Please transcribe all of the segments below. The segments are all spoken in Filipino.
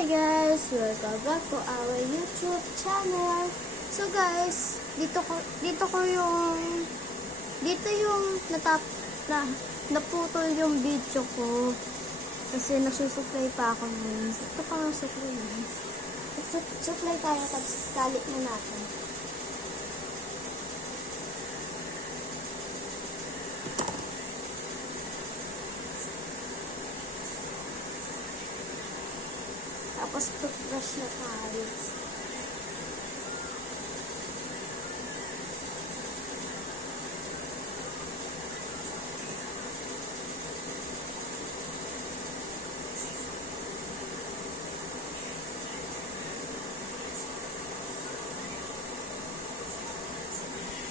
Hi guys! Welcome back to our YouTube channel. So guys, dito yung naputol yung video ko kasi nagsusupply pa ako ngayon. Ito pa nga supply eh. Supply tayo tapos kalit na natin. Tapos toothbrush na tayo.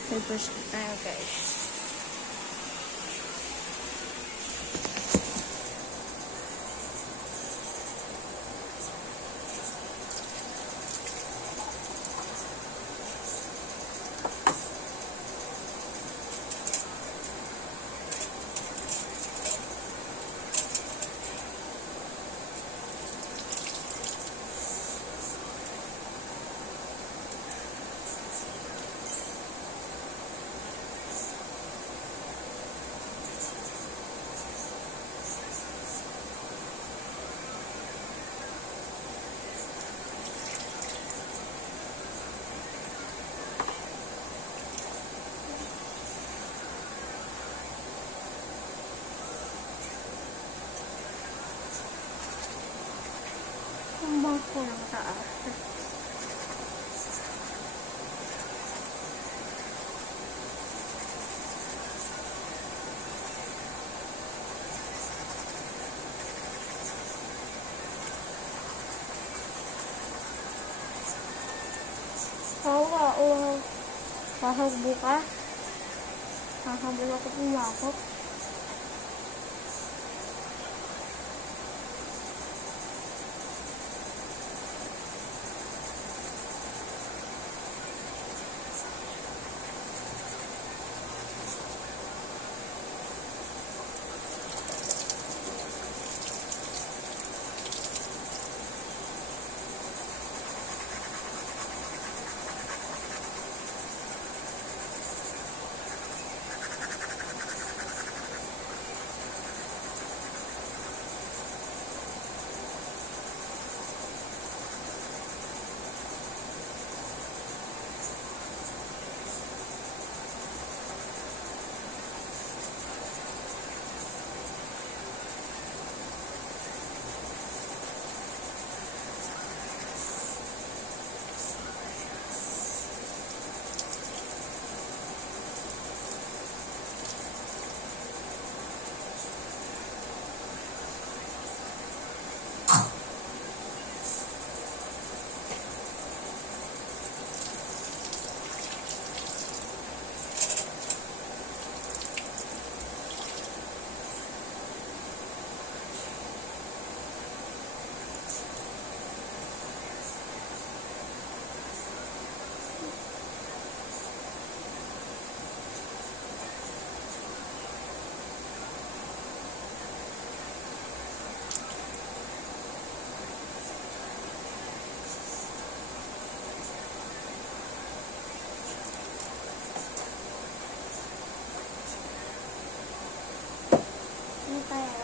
Toothbrush na tayo guys. Tumbang ko ng taas. Hahagbo ka? Hahagbo ako pumakot.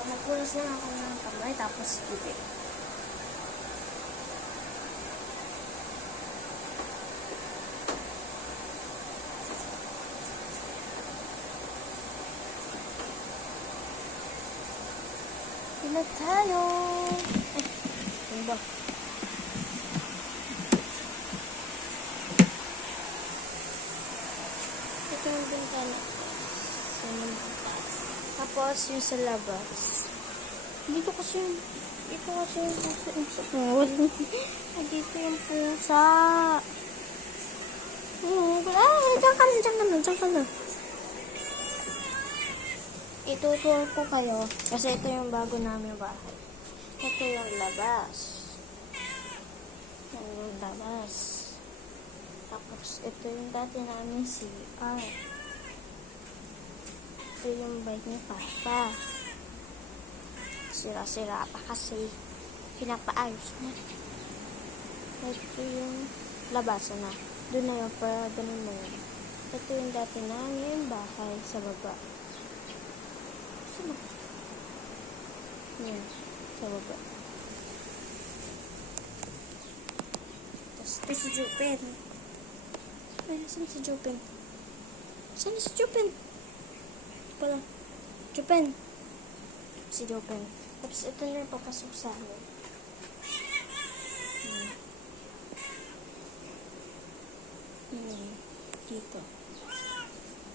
Magpulos lang ako ng kamay, tapos bibig. Pila tayo! Ay, tumba. Ito yung bintana. Tapos yung sa labas. Dito kasi yung pusa. Dito yung pusa. Diyan ka na. Itutur ko kayo kasi ito yung bago namin bahay. Ito yung labas. Tapos ito yung dati namin CR. Ito yung bike ni Papa. Sira-sira pa kasi. pinapaayos na. Ito yung labasan na. Doon na yun, para ganun mo yun. Ito yung dati namin bahay sa baba. Saan ba? Yan, sa baba. Tapos ito si Jupin. Ay, saan si Jupin? Saan si Jupin? Ito pala. Jupin. Si Jupin. Tapos ito na yung papasok sa amin. Dito.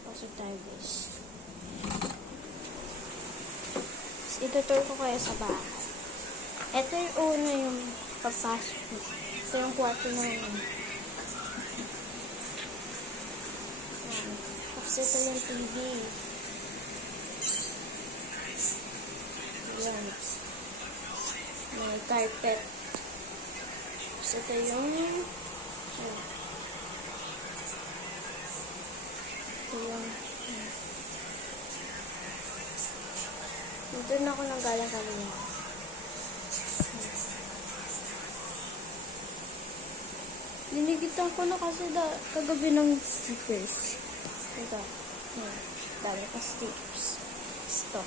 Pasok tayo, guys. Itutur ko kayo sa bahay. Ito yung una yung papasok. Ito yung kwarto na yun. Tapos ito yung TV. Ayan. May carpet. Tapos ito yung doon ako nang galing kanina. Dinigitan ko na kasi kagabi ng stickers. Ito. Dami pa stickers. Ito.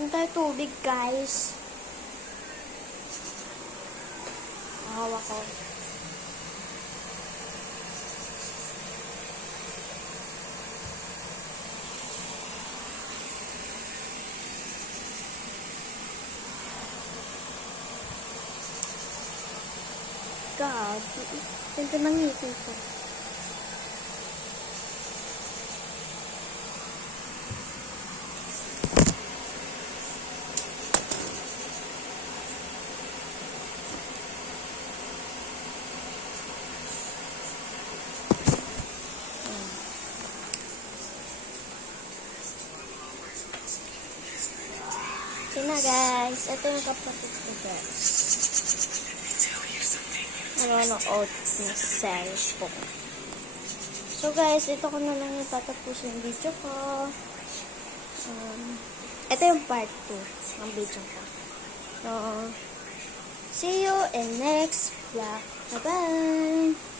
Yung tayo tubig, guys. Hawak ko. God, ganda ng ngipin ko. Okay na, guys. Ito yung kapatid ko, guys. Nanonood ng cellphone. So guys, ito ko na lang yung tatapusin yung video ko. Ito yung part 2 ng video ko. So, see you in next vlog. Bye-bye!